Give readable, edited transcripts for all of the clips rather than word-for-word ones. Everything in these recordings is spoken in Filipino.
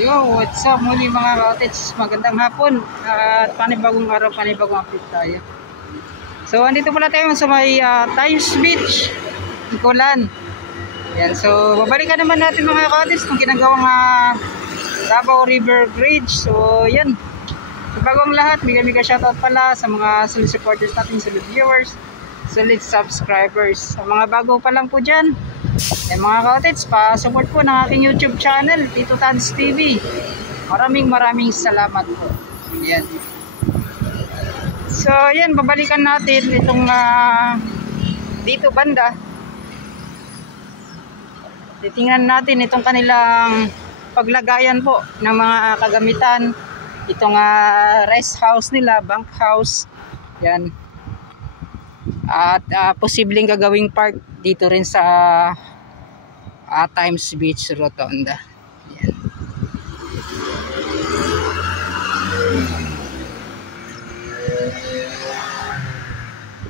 Yo, what's up muli mga cottage? Magandang hapon at panibagong araw, panibagong update tayo. So, andito pala tayo sa may Times Beach, Ikulan. Yan, so babalikan naman natin mga cottage kung ginagawang Davao River Bridge. So, yan. So, bago ang lahat, bigay shoutout pala sa mga solid supporters natin, solid viewers, solid subscribers. Sa mga bago pa lang po dyan, mga cottage, pa-support po ng aking YouTube channel, Tito Tans TV. Maraming salamat po. Yan. So, yan, babalikan natin itong dito banda. Titingnan natin itong kanilang paglagayan po ng mga kagamitan. Itong rest house nila, bunk house. Yan. At posibleng gagawing park dito rin sa Times Beach Rotonda. Yan.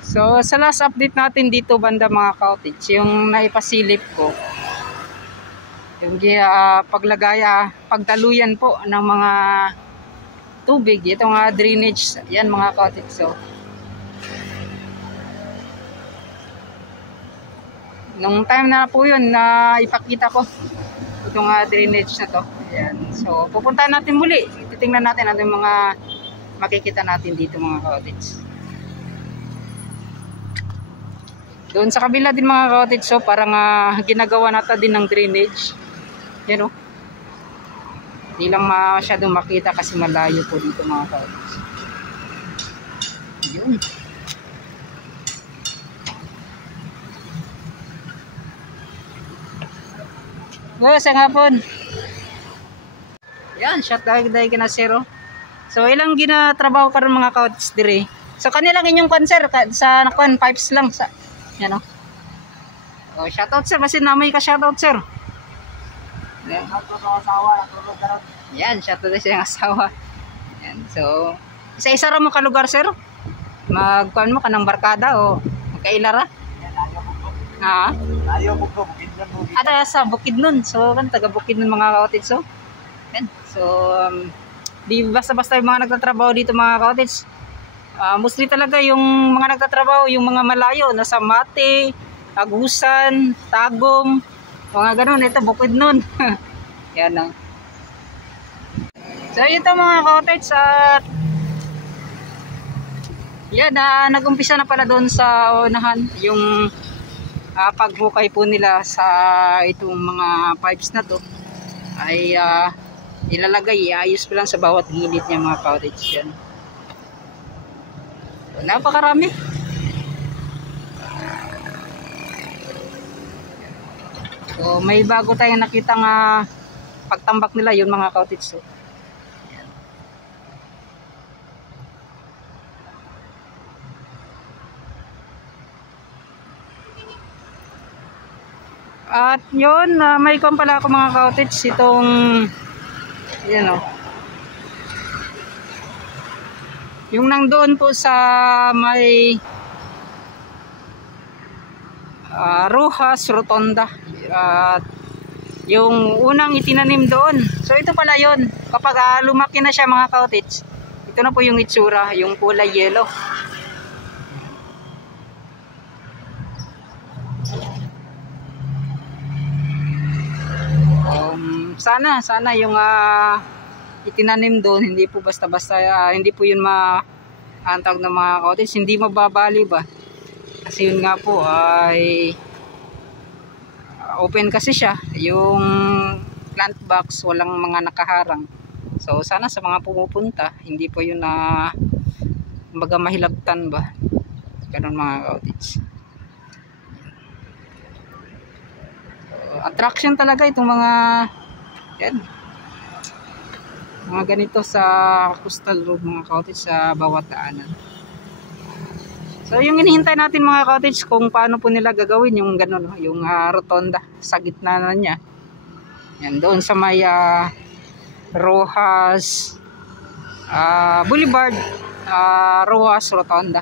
So sa last update natin dito banda mga cottage, yung naipasilip ko, yung pagdaluyan po ng mga tubig, itong drainage, yan mga cottage. So nung time na po yun na ipakita ko itong drainage na to. Ayan. So pupuntahan natin muli, titingnan natin ano yung mga makikita natin dito mga cottage. Doon sa kabila din mga cottage, so parang ginagawa nata din ng drainage. Yan o. Hindi lang masyadong makita kasi malayo po dito mga cottage. Yun. Sa hapon. Yan, shot dahil ka na zero. So ilang ginatrabaho ka rin mga cottage dire. So kanilang inyong cancer sa nakon pipes lang sa yan o. Oh, shoutout sir, kasi namoy ka shoutout sir. Yan, yan shoutout sa iyong asawa. Yan, so isa-isa ra mo ka lugar sir. Magkuan mo ka ng barkada o magkailara. Ha? Ayaw mo ko, Bukidnon. Ada sa Bukidnon. So, kan taga Bukidnon mga cottage. So, yan. So, di basta-basta yung mga nagtatrabaho dito mga cottage. Mostly talaga yung mga nagtatrabaho, yung mga malayo, nasa Mate, Agusan, Tagum, mga ganun. Ito, Bukidnon. Yan lang. So, ito mga cottage at yan, nag-umpisa na pala doon sa unahan yung paghukay po nila sa itong mga pipes na to ay ilalagay, iayos pa lang sa bawat gilid niya mga cottage. Yan. So, napakarami. So may bago tayong nakitang pagtambak nila yun mga cottage. So, at yun, may kung pala ako mga cottage itong yan o, yung nang doon po sa may Rojas Rotonda at yung unang itinanim doon. So ito pala yun, kapag lumaki na siya mga cottage, ito na po yung itsura, yung kulay yellow. Sana yung itinanim doon hindi po basta-basta hindi po yun maantag ng mga cottage, hindi mababali ba kasi yun nga po ay open kasi siya yung plant box, walang mga nakaharang. So sana sa mga pumupunta hindi po yun kumbaga mahilagtan ba, ganun mga cottage. Attraction talaga itong mga yan, mga ganito sa coastal road mga cottage sa bawat daanan. So yung hinihintay natin mga cottage kung paano po nila gagawin yung gano'n, yung rotonda sa gitna na niya. Yan, doon sa may Rojas Boulevard, Rojas Rotonda.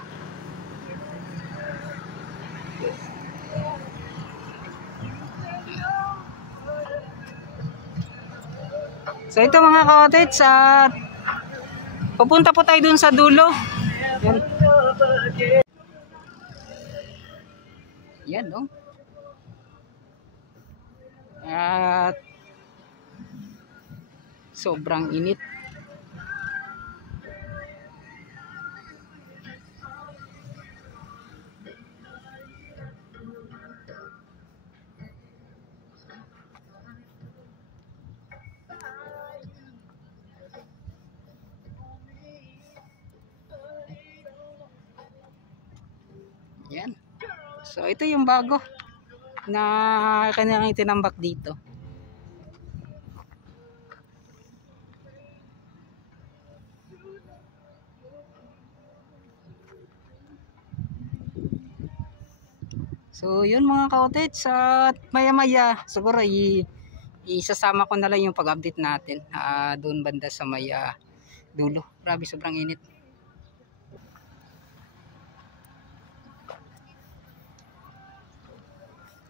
So ito mga ka-cottage, at pupunta po tayo dun sa dulo. Yan, no? At sobrang init. Yan. So ito yung bago na kanilang itinambak dito. So yun mga ka-cottage, at maya-maya siguro isasama ko na lang yung pag-update natin doon banda sa dulo. Grabe, sobrang init.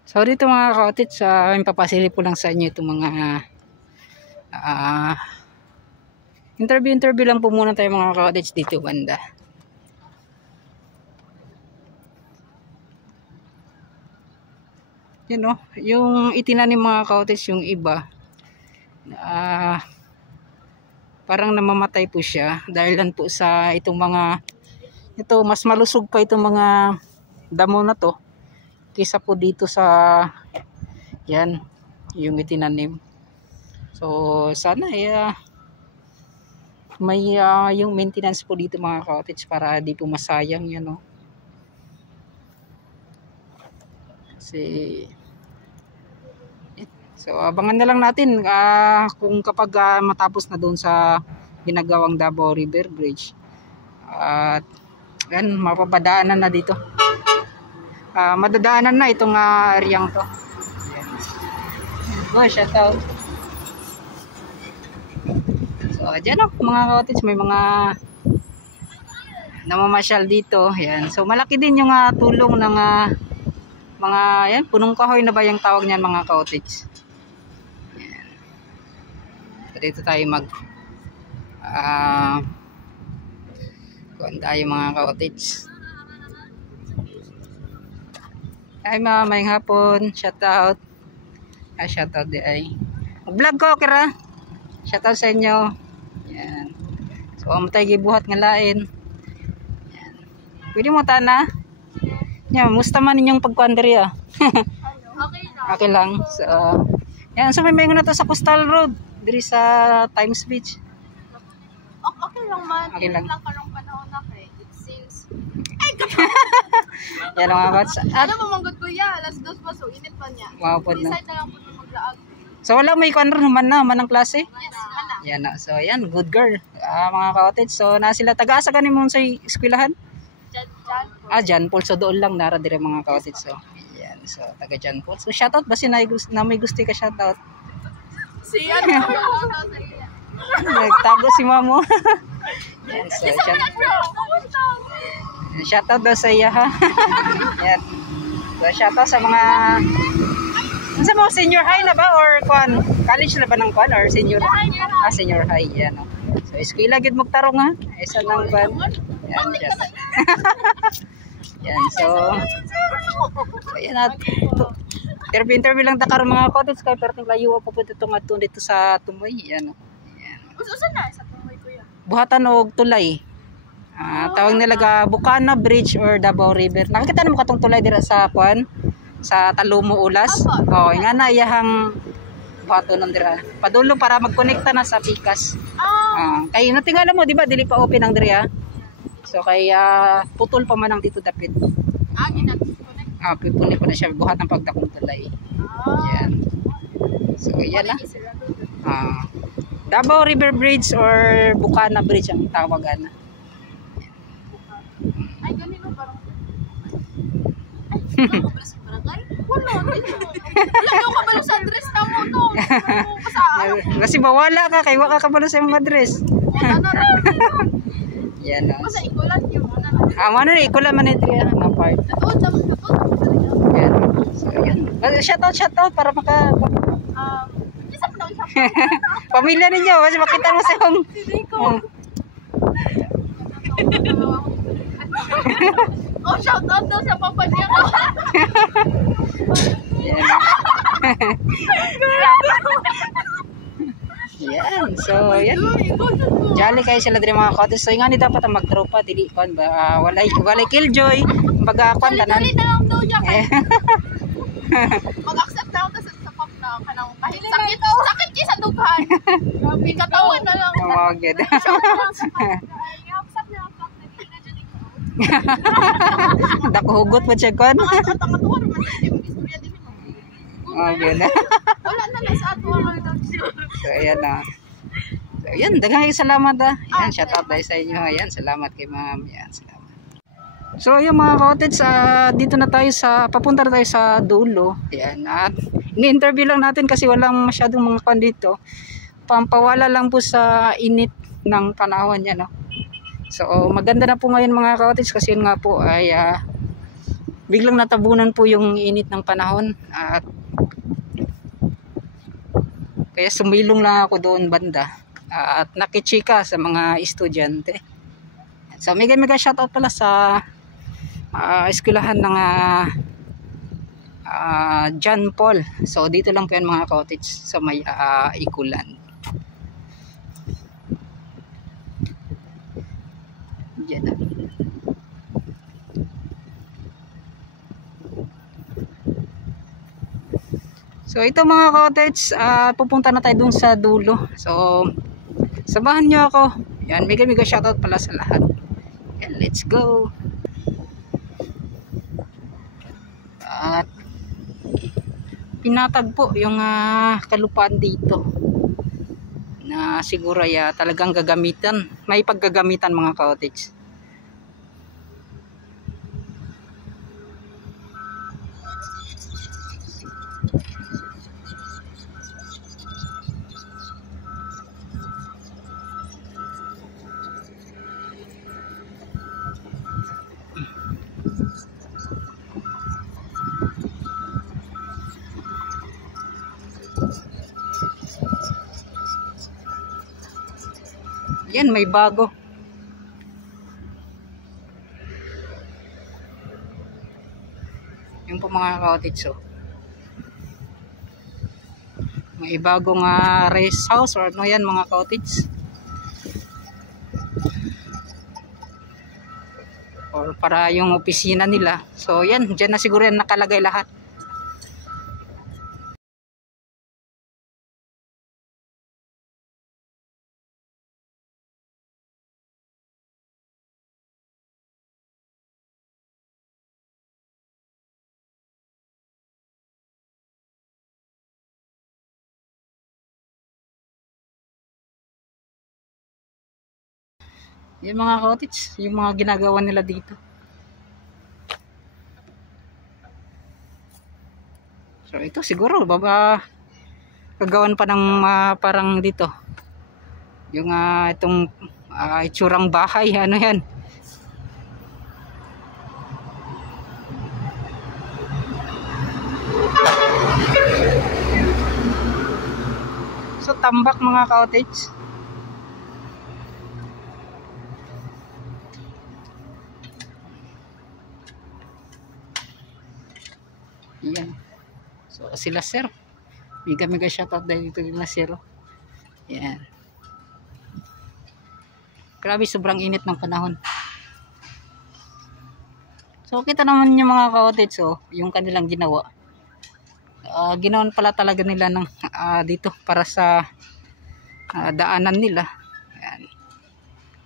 So dito mga ka-cottage, papasili po lang sa inyo itong mga interview lang po muna tayo mga ka-cottage dito banda. Yan, no? Yung itinanim mga ka-cottage, yung iba parang namamatay po siya dahil po sa itong mga mas malusog pa itong mga damo na to kisa po dito sa yan yung itinanim. So sana may yung maintenance po dito mga ka-cottage para di po masayang yan, no? So abangan na lang natin kung kapag matapos na doon sa ginagawang Davao River Bridge, at yan mapapadaanan na dito. Madadaanan na itong areang to. Shout out. So dyan, mga ka-cottage, may mga namamasyal dito. Yan. So malaki din yung tulong ng mga yan, punong kahoy na ba yung tawag niyan mga ka-cottage. Yan. So dito tayo kuhan tayo mga ka-cottage. Ay mayang hapon, shout out. Shout out di ay. Vlog ko kira. Shout out sa inyo. Yan. So amatay gibuhat nga lain. Yan. Pwede mo tana. Yan, musta man ninyong pagkuandriya. Okay lang. So yan, so may na to sa Coastal Road, diri sa Times Beach. Okay lang man. Okay lang. Lang karong panahon na kay it seems. Yan mga kots. Ano mamanggod ko ya, alas 2 pa so init pa niya. Wow po na. Decide na lang po maglaag. So wala may kuan naman ng klase. Yes, wala. Yan na. So yan, good girl. Mga ka-cottage. So na sila taga-asa ganin mo sa eskwelahan? Jan Paul. So doon lang nara dire mga ka-cottage. So yan. So taga Jan Paul. So shoutout ba na may gusto ka shoutout? Si ano sa iya. Nagtago si mamo. Yan. So shoutout daw sa iya, ha. Yan. So shoutout sa mga senior high na ba or kuan college na ba ng kuan or senior senior high yan, no? So eskwela gid magtarong, ha, isa nang kuan yan, yan. Yan, so ayan at interview lang dakar mga cottage kay perting layo po dito dito sa Tumoy, yan, no? Yan. Usa na sa tumoy ko ya. Buhatan og tulay. Tawag nila Bukana Bridge or Davao River. Nakikita na mo katong tulay dira sa kuan sa Talumo Ulas. Oh, nga na iyahang buhaton ng dira. Padulo para magkonekta na sa Pikas. Kay natingala mo di ba dili pa open ang dira. So kay putol pa man ang dito dapit. Ginat-connect. Pipuni ko na siya buhat ng pagdakong tulay. Yan. So yan na. Davao River Bridge or Bukana Bridge ang tawagan. Ay ganito parang. Ay, wala dito. Wala ka ba sa address na mo to? Kasi bawala ka kay wa ka kabalo sa imong address. Yan na. Sa ikulan yung muna. Ano na ikulan man ito na part. Totoo. Yan. So yan. Shout out para maka isa pa daw siya Pamilya ninyo, kasi makita mo sa yung... Oh, shout out daw sa papa niya. Yan, so yan. Jolly kayo sila diri mga kotes. So ingani dapat ang magtropa dili kon ba walay killjoy. Baga kon tanan. Ulit na lang daw niya. Mag-accept na ako sa pop na kanang kahit sakit kisa dughan. Grabe katawan na lang. Oh, good. Dako hugot mo siya kon. Tanga-tuwa naman yung istorya din mo. Oh, good. Wala na lang sa ato ang So ayan na. So ayan, daghang salamat ah. Yan, shout out dahil sa inyo. Ayan, salamat kay ma'am. Yan, salamat. So ayan mga cottage, dito na tayo papunta na tayo sa dulo. Ayan, at ini-interview lang natin kasi walang masyadong mga kwan dito. Pampawala lang po sa init ng panahon yan, no? So maganda na po ngayon mga cottage kasi yun nga po ay biglang natabunan po yung init ng panahon at kaya sumilong lang ako doon banda at nakichika sa mga estudyante. So mega shoutout pala sa eskwelahan ng John Paul. So dito lang po yan mga cottage sa may Ikulan. Diyan na. So ito mga cottage, pupunta na tayo dun sa dulo. So samahan nyo ako. Yan, mega shoutout pala sa lahat. Yan, let's go. At pinatag po yung kalupaan dito na siguro ay talagang gagamitan. May paggagamitan mga cottage. Yan, may bago. Yung po mga cottage, so may bagong rest house or ano yan mga cottage, or para yung opisina nila. So yan, dyan na siguro yan nakalagay lahat. Yan mga cottage, yung mga ginagawa nila dito. So ito siguro gagawan pa ng parang dito. Yung itong itsurang bahay, ano yan. So tambak mga cottage. Yan. So sila sir, mega shoutout dahil dito nila sir. Yan. Grabe, sobrang init ng panahon. So kita naman yung mga cottage, so yung kanilang ginawa. Ginawan pala talaga nila ng dito para sa daanan nila. Yan.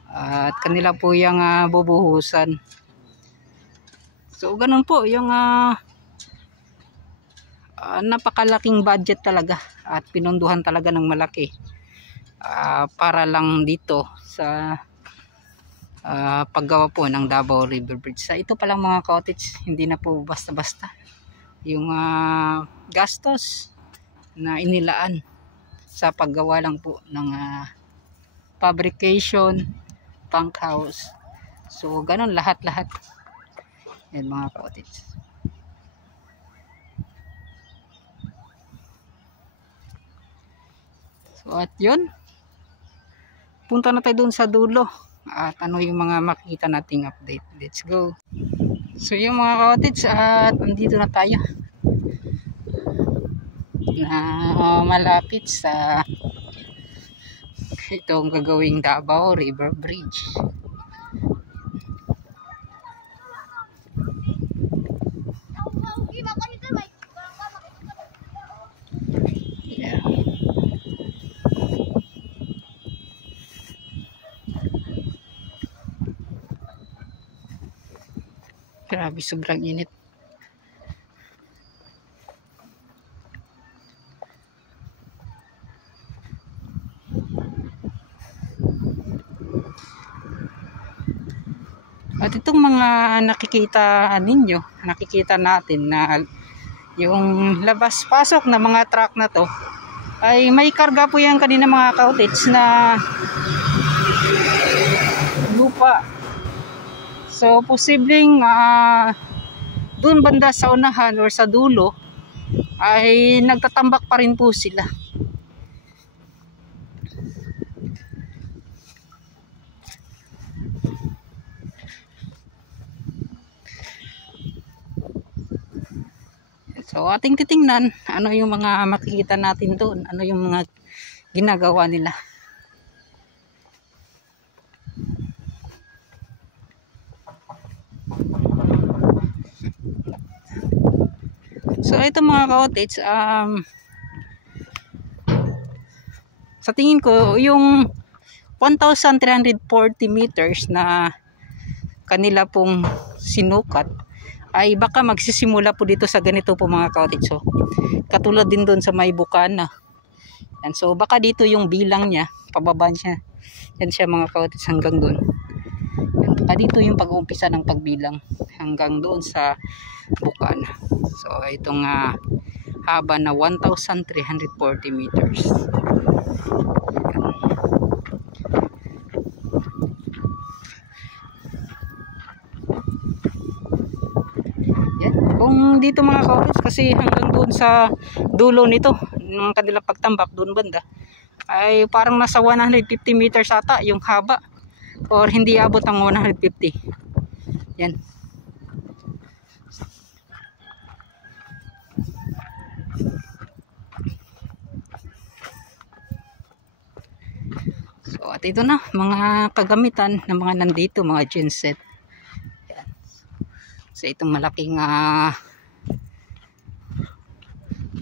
At kanila po yung bubuhusan. So ganun po yung napakalaking budget talaga at pinunduhan talaga ng malaki para lang dito sa paggawa po ng Davao River Bridge. Sa ito palang mga cottage, hindi na po basta-basta yung gastos na inilaan sa paggawa lang po ng fabrication, punk house. So ganun lahat-lahat yan mga cottage. So at yun, punta na tayo dun sa dulo at ano yung mga makikita nating update. Let's go. So yung mga ka-cottage, at nandito na tayo na malapit sa itong gagawing Davao River Bridge. Yeah. Grabe, sobrang init. At itong mga nakikita natin na yung labas-pasok na mga truck na to, ay may karga po yan kanina mga ka-cottage na lupa. So posibleng dun banda sa unahan or sa dulo ay nagtatambak pa rin po sila. So ating titingnan ano yung mga makikita natin doon, ano yung mga ginagawa nila. So ito mga ka-cottage, sa tingin ko yung 1,340 meters na kanila pong sinukat ay baka magsisimula po dito sa ganito po mga ka-cottage. So katulad din doon sa may Bukana. And so baka dito yung bilang niya, pababa siya. Yan siya mga ka-cottage hanggang doon. And baka dito yung pag-uumpisa ng pagbilang hanggang doon sa Bukana. So itong haba na 1,340 meters. Yan. Kung dito mga ka-cottage, kasi hanggang doon sa dulo nito ng kanilang pagtambak doon banda ay parang nasa 150 meters ata yung haba, or hindi abot ang 150. Yan. So at ito na mga kagamitan ng mga nandito, mga genset. Yan. So itong malaking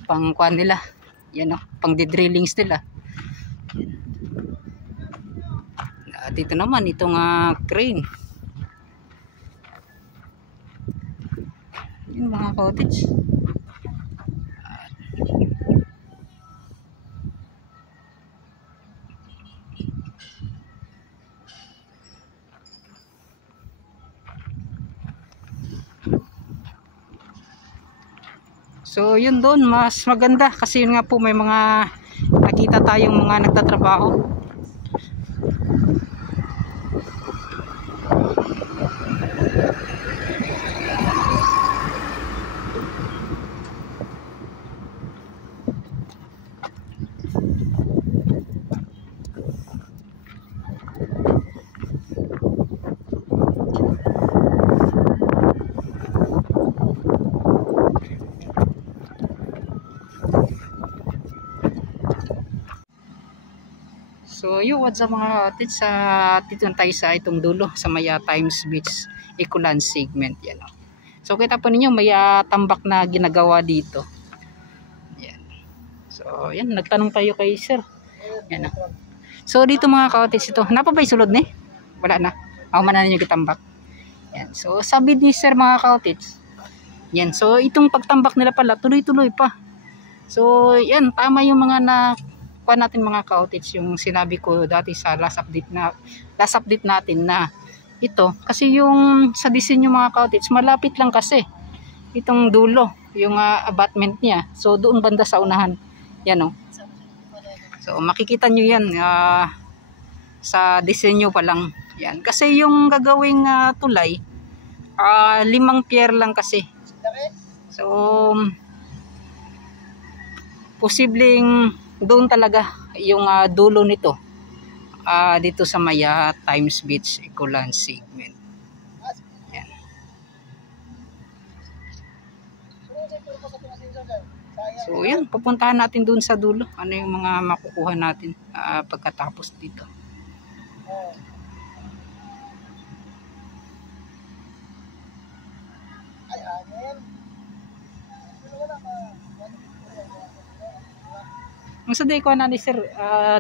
pangkuan nila, yan pang drillings nila. At ito naman itong crane. Yan mga cottage. So yun doon mas maganda kasi yun nga po may mga nakita tayong mga nagtatrabaho. So yun, what's up mga cottage, dito tayo sa itong dulo sa may Times Beach Ecoland segment. Yan. So kita po ninyo may tambak na ginagawa dito. Yan. So yan, nagtanong tayo kay sir. Yan. So dito mga cottage, ito napabay sulod ni? Wala na. Manan niyo kitambak. Yan. So sabi ni sir mga cottage, yan, so itong pagtambak nila pala tuloy-tuloy pa. So yan, tama yung mga natin mga ka-cottage, yung sinabi ko dati sa last update natin na ito, kasi yung sa disenyo mga ka-cottage, malapit lang kasi itong dulo, yung abutment niya. So doon banda sa unahan. Yan o. So makikita nyo yan sa disenyo pa lang. Yan. Kasi yung gagawing tulay, 5 pier lang kasi. So posibleng doon talaga yung dulo nito. Dito sa Maya Times Beach Ecoland segment. Yan. So yan, pupuntahan natin doon sa dulo. Ano yung mga makukuha natin pagkatapos dito. Ang sa day ko na ni sir,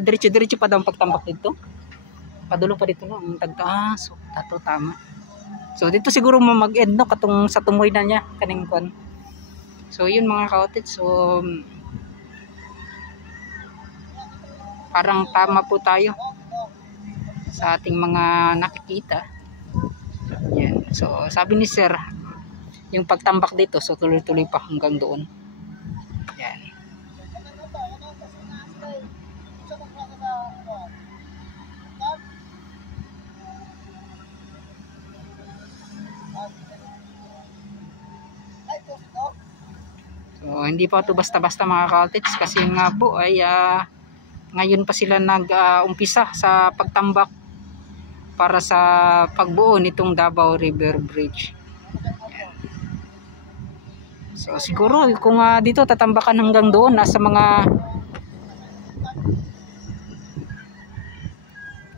diretso-diretso pa daw ang pagtambak dito. Padulo pa dito no, ang tagta. So tato tama. So dito siguro mo mag-end no katong sa tumoy na niya kaning kon. So yun mga ka-outits. So parang tama po tayo sa ating mga nakikita. Yan. So sabi ni sir, yung pagtambak dito so tuloy-tuloy pa hanggang doon. Yan. So hindi pa ito basta-basta mga ka-outits kasi nga po ay ngayon pa sila nag-umpisa sa pagtambak para sa pagbuo nitong Davao River Bridge. Yan. So siguro kung dito tatambakan hanggang doon nasa mga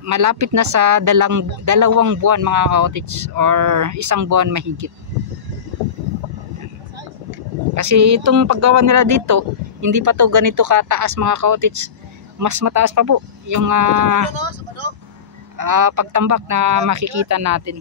malapit na sa dalawang buwan mga ka-outits or isang buwan mahigit. Kasi itong paggawa nila dito, hindi pa to ganito kataas mga ka-outits. Mas mataas pa po yung pagtambak na makikita natin.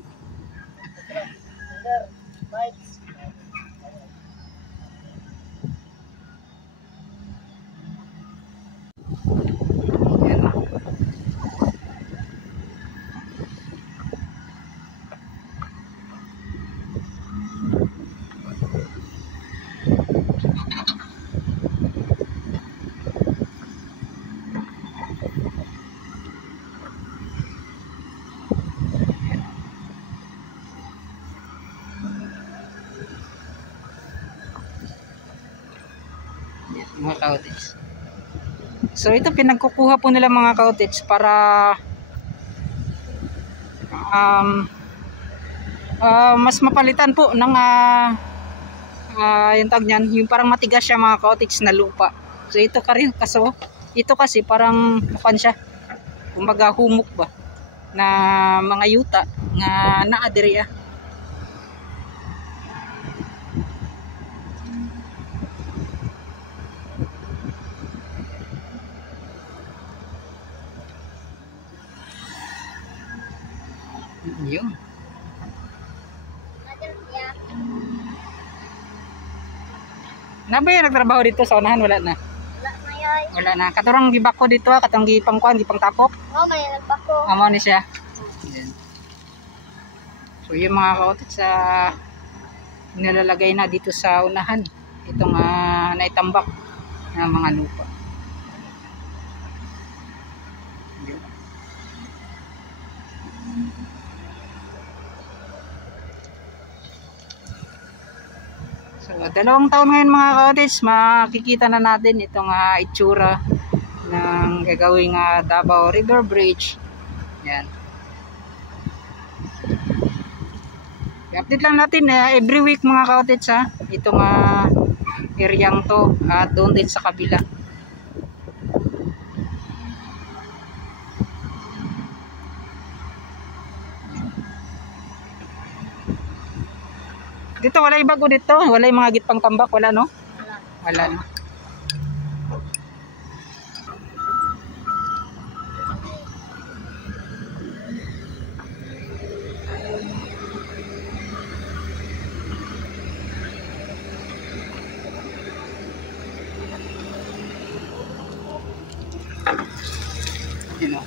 Mga ka-outits. So ito pinagkukuha po nila mga ka-outits para mas mapalitan po ng yung tag niyan, yung parang matigas siya mga ka-outits na lupa. So ito ito kasi parang mukan siya. Kumbaga humok ba na mga yuta nga naadiri yun. Nabay nagtrabaho dito sa unahan wala na. Wala na. Katurang gibako dito katong gipangkuan gipang tapok. May nagbako. Amo ni siya. So yung mga ka-outits nilalagay na dito sa unahan itong naitambak na mga lupa. So 2 taon ngayon mga ka-outits, makikita na natin itong itsura ng gagawing Davao River Bridge. Yan. I-update lang natin every week mga ka-outits itong areang to at doon din sa kabila. Dito wala bago dito, wala yung mga gitpang tambak, wala no? Wala no. You know.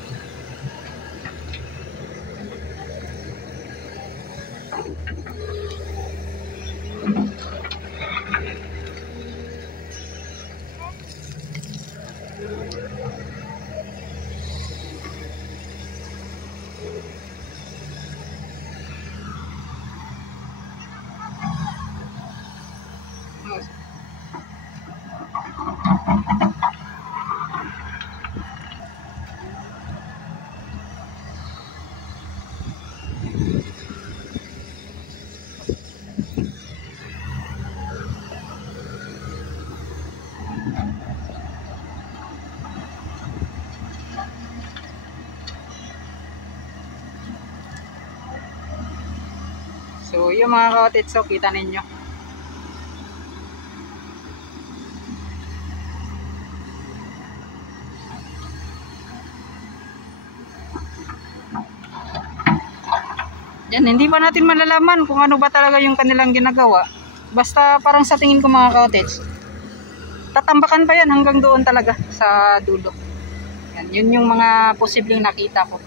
So yung mga ka-otits, so kita ninyo. Yan, hindi pa natin malalaman kung ano ba talaga yung kanilang ginagawa. Basta parang sa tingin ko mga ka-otits, tatambakan pa yan hanggang doon talaga sa dulo. Yan, yun yung mga posibleng nakita ko.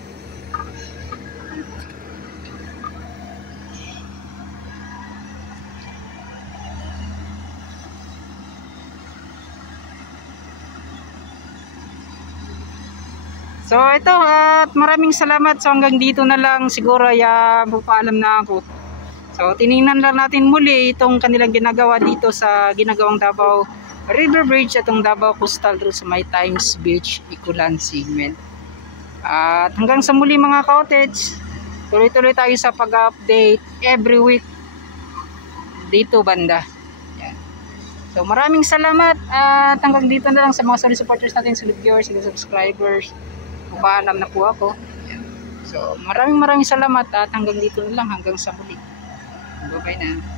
So ito, at maraming salamat. So hanggang dito na lang siguro, ay magpaalam na ako. So tiningnan lang natin muli itong kanilang ginagawa dito sa ginagawang Davao River Bridge at itong Davao Coastal Road sa may Times Beach Ikulan segment. At hanggang sa muli mga ka-otits, tuloy-tuloy tayo sa pag-update every week dito banda. Yan. So maraming salamat at hanggang dito na lang sa mga solid supporters natin, solid viewers, solid subscribers. Paalam na po ako. So maraming salamat at hanggang dito na lang, hanggang sa muli. Bye-bye na.